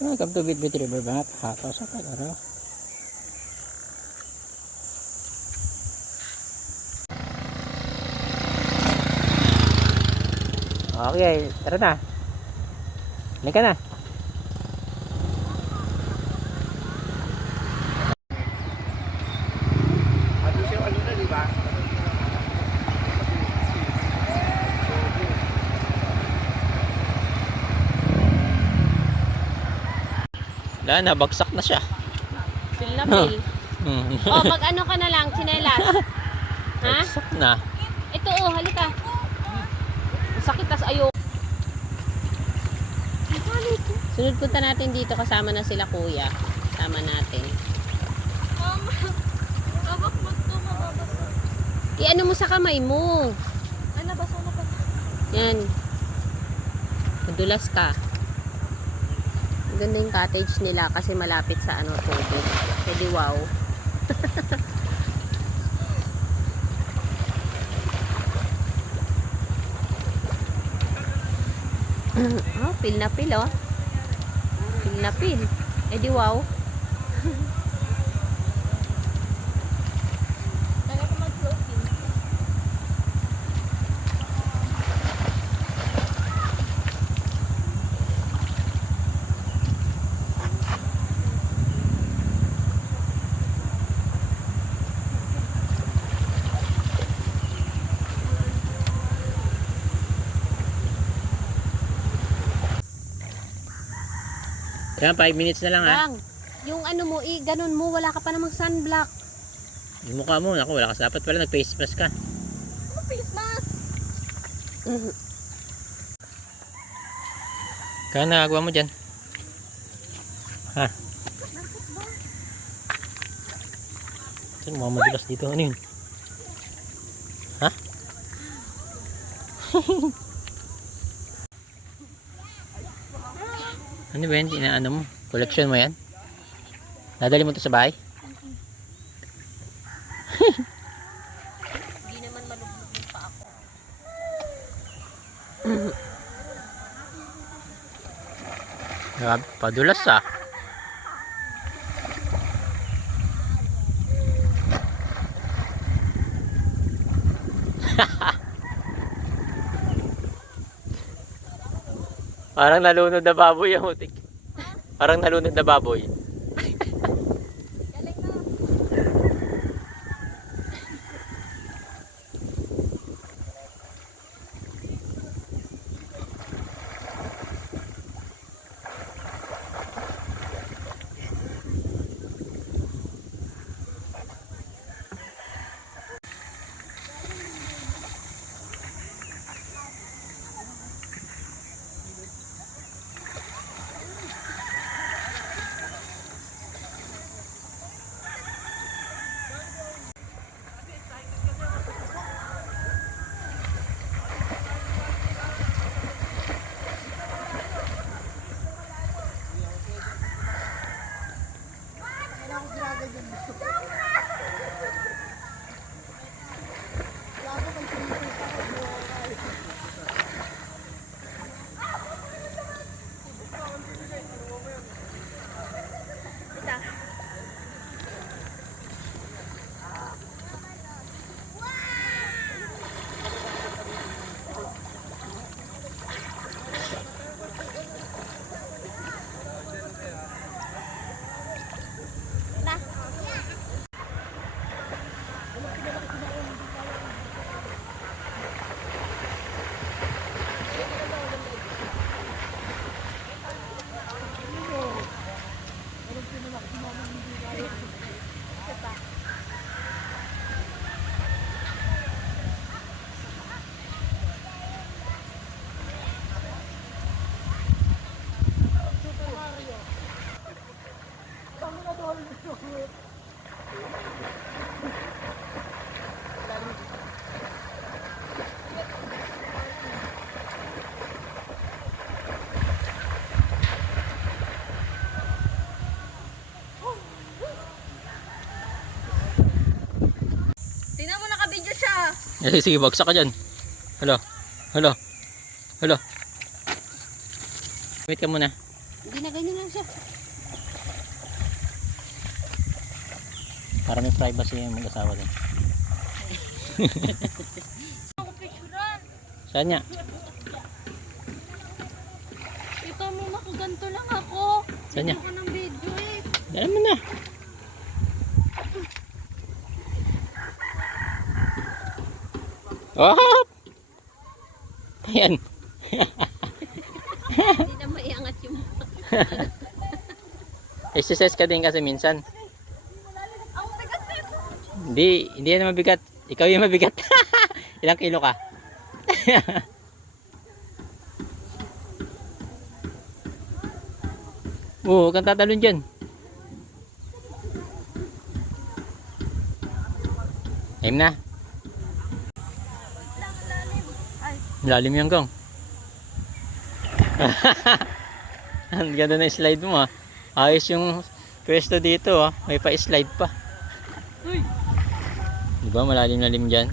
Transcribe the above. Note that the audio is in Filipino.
Welcome to Bitbit River Bank. Hato sa Kalaro. Okay, tara na. Halika na. Wala na, bagsak na siya. Feel na feel. Oh, mag-ano ka na lang, tsinelas. Ha? Bagsak na. Ito oh, halika. Sakit tas ayo. Sunod punta natin dito, kasama na sila kuya. Kasama natin. Mama, kabak mo ito, mababasa. I-ano mo sa kamay mo. Ay, nabasa na pa. Yan. Madulas ka. Ganda yung cottage nila kasi malapit sa ano, tubig. Pwede wow. Oh, pil na pil oh. Pil na pil. Eh di wow. Kaya ko mag-floating. Yan, 5 minutes na lang ha. Bang, yung ano mo, ganun mo, wala ka pa namang sunblock. Yung mukha mo, naku, wala ka dapat pala nag-face mask ka. Ano face mask? Kaya nagagawa mo dyan? Ha? Saan mga madulas dito? Ano yun? Ha? Ano ba yan? Inaano mo? Collection mo yan? Nadali mo to sa bahay? Hindi naman malubog pa ako. Grabe, padulas ah. Parang nalunod na baboy ang utik. Parang nalunod na baboy. Eh, sige, bagsak ka dyan. Hala. Hala. Hala. Wait ka muna. Hindi na ganyan lang siya. Para may privacy yung mag-asawa din. Ako picturean. Saan niya? Ito mo makaganto lang ako. Saan niya? Ako ng video eh. Dala mo na. Oh! Ayan. Hindi na maiangat yung Exercise ka din kasi minsan. Ang bigat na ito. Hindi yan mabigat. Ikaw yung mabigat. Ilang kilo ka? Oo, huwag kang tatalon dyan. Time na. Lalim yung gang. Ang ganda na slide mo ah. Ayos yung pwesto dito ah. May pa-slide pa. Uy. Diba malalim-lalim dyan?